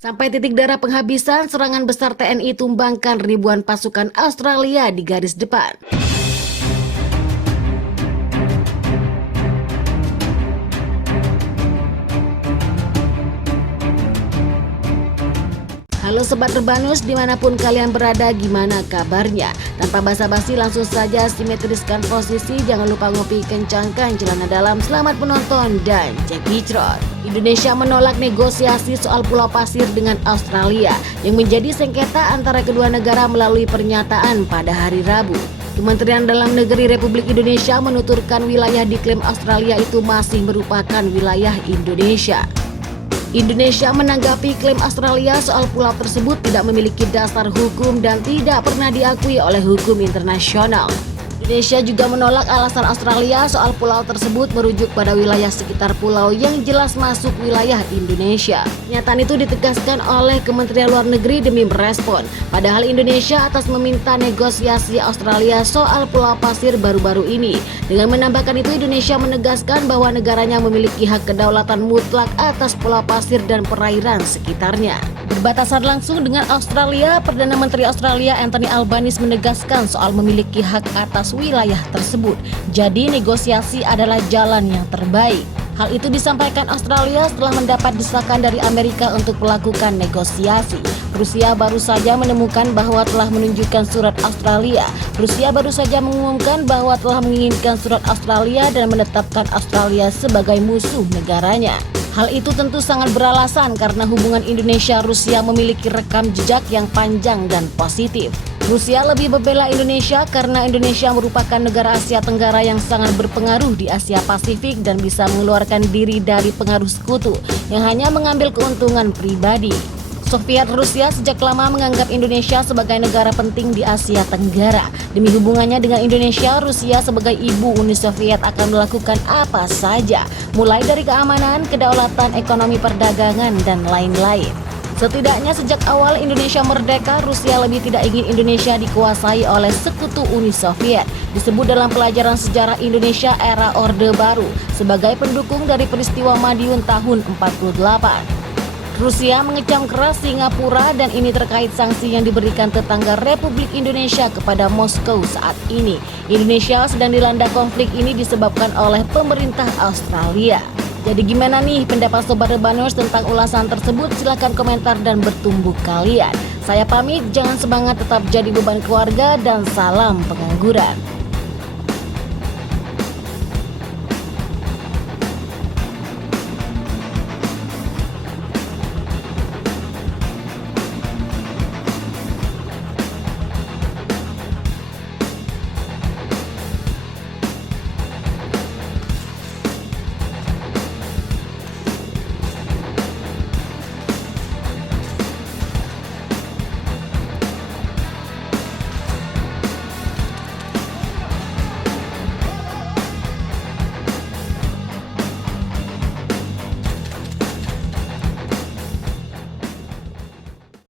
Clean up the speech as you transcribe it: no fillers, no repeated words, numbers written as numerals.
Sampai titik darah penghabisan, serangan besar TNI tumbangkan ribuan pasukan Australia di garis depan. Halo Sobat Urbanus, dimanapun kalian berada, gimana kabarnya? Tanpa basa-basi langsung saja simetriskan posisi, jangan lupa ngopi, kencangkan celana dalam, selamat menonton dan cek gicrot. Indonesia menolak negosiasi soal Pulau Pasir dengan Australia yang menjadi sengketa antara kedua negara melalui pernyataan pada hari Rabu. Kementerian Dalam Negeri Republik Indonesia menuturkan wilayah diklaim Australia itu masih merupakan wilayah Indonesia. Indonesia menanggapi klaim Australia soal pulau tersebut tidak memiliki dasar hukum dan tidak pernah diakui oleh hukum internasional. Indonesia juga menolak alasan Australia soal pulau tersebut merujuk pada wilayah sekitar pulau yang jelas masuk wilayah Indonesia. Pernyataan itu ditegaskan oleh Kementerian Luar Negeri demi merespon, padahal Indonesia atas meminta negosiasi Australia soal Pulau Pasir baru-baru ini. Dengan menambahkan itu, Indonesia menegaskan bahwa negaranya memiliki hak kedaulatan mutlak atas Pulau Pasir dan perairan sekitarnya. Berbatasan langsung dengan Australia, Perdana Menteri Australia Anthony Albanese menegaskan soal memiliki hak atas wilayah tersebut. Jadi negosiasi adalah jalan yang terbaik. Hal itu disampaikan Australia setelah mendapat desakan dari Amerika untuk melakukan negosiasi. Rusia baru saja menemukan bahwa telah menunjukkan surat Australia. Rusia baru saja mengumumkan bahwa telah menginginkan surat Australia dan menetapkan Australia sebagai musuh negaranya. Hal itu tentu sangat beralasan karena hubungan Indonesia-Rusia memiliki rekam jejak yang panjang dan positif. Rusia lebih membela Indonesia karena Indonesia merupakan negara Asia Tenggara yang sangat berpengaruh di Asia Pasifik dan bisa mengeluarkan diri dari pengaruh sekutu yang hanya mengambil keuntungan pribadi. Soviet Rusia sejak lama menganggap Indonesia sebagai negara penting di Asia Tenggara. Demi hubungannya dengan Indonesia, Rusia sebagai ibu Uni Soviet akan melakukan apa saja, mulai dari keamanan, kedaulatan, ekonomi, perdagangan, dan lain-lain. Setidaknya sejak awal Indonesia merdeka, Rusia lebih tidak ingin Indonesia dikuasai oleh sekutu Uni Soviet. Disebut dalam pelajaran sejarah Indonesia era Orde Baru sebagai pendukung dari peristiwa Madiun tahun 48. Rusia mengecam keras Singapura dan ini terkait sanksi yang diberikan tetangga Republik Indonesia kepada Moskow saat ini. Indonesia sedang dilanda konflik ini disebabkan oleh pemerintah Australia. Jadi gimana nih pendapat Sobat Urbanus tentang ulasan tersebut? Silahkan komentar dan bertumbuh kalian. Saya pamit, jangan semangat, tetap jadi beban keluarga dan salam pengangguran.